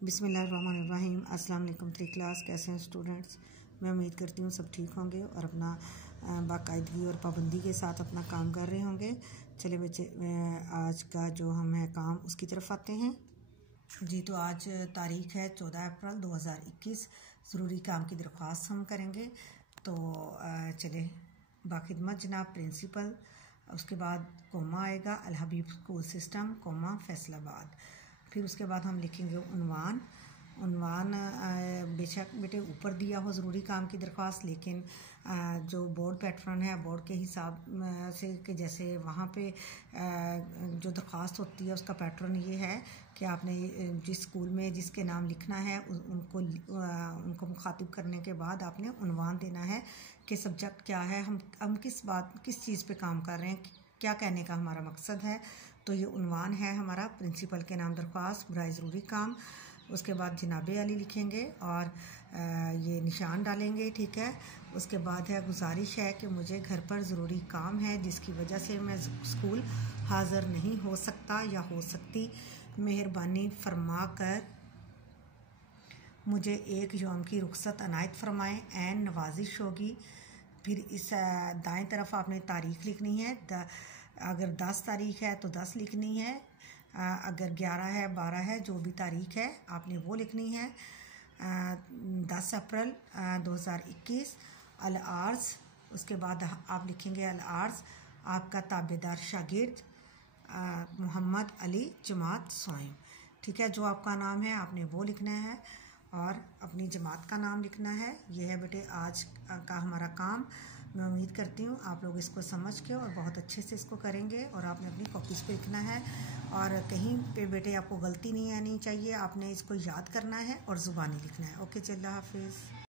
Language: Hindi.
बिस्मिल्लाहिर्रहमानिर्रहीम। अस्सलाम वालेकुम। 3 क्लास कैसे हैं स्टूडेंट्स? मैं उम्मीद करती हूँ सब ठीक होंगे और अपना बाकायदगी और पाबंदी के साथ अपना काम कर रहे होंगे। चले बच्चे, आज का जो हम है काम उसकी तरफ आते हैं जी। तो आज तारीख़ है 14 अप्रैल 2021। ज़रूरी काम की दरख्वास्त हम करेंगे। तो चले बाखिदमत जनाब प्रिंसिपल, उसके बाद कोमा आएगा अल हबीब स्कूल सिस्टम कोमा फैसलाबाद। फिर उसके बाद हम लिखेंगे उन्वान। बेशक बेटे ऊपर दिया हो ज़रूरी काम की दरख्वास्त, लेकिन जो बोर्ड पैटर्न है बोर्ड के हिसाब से कि जैसे वहाँ पे जो दरख्वास्त होती है उसका पैटर्न ये है कि आपने जिस स्कूल में जिसके नाम लिखना है उनको मुखातिब करने के बाद आपने उन्वान देना है कि सब्जेक्ट क्या है, हम किस चीज़ पे काम कर रहे हैं, क्या कहने का हमारा मकसद है। तो ये उन्वान है हमारा प्रिंसिपल के नाम दरख्वास्त बराए ज़रूरी काम। उसके बाद जनाबे अली लिखेंगे और ये निशान डालेंगे, ठीक है। उसके बाद है गुजारिश है कि मुझे घर पर ज़रूरी काम है जिसकी वजह से मैं स्कूल हाज़िर नहीं हो सकता या हो सकती। मेहरबानी फरमा कर मुझे एक यौम की रुख्सत अनायत फरमाएँ, ऐन नवाजिश होगी। फिर इस दाएं तरफ आपने तारीख़ लिखनी है। अगर 10 तारीख़ है तो 10 लिखनी है, अगर 11 है 12 है, जो भी तारीख़ है आपने वो लिखनी है। 10 अप्रैल 2021 अल आर्ज़। उसके बाद आप लिखेंगे अल आर्ज़ आपका ताबेदार शागिर्द मोहम्मद अली जमात स्वाइम, ठीक है। जो आपका नाम है आपने वो लिखना है और अपनी जमात का नाम लिखना है। ये है बेटे आज का हमारा काम। मैं उम्मीद करती हूँ आप लोग इसको समझ के और बहुत अच्छे से इसको करेंगे और आपने अपनी कॉपीज़ पे लिखना है और कहीं पे बेटे आपको गलती नहीं आनी चाहिए। आपने इसको याद करना है और ज़ुबानी लिखना है। ओके, अल्लाह हाफिज़।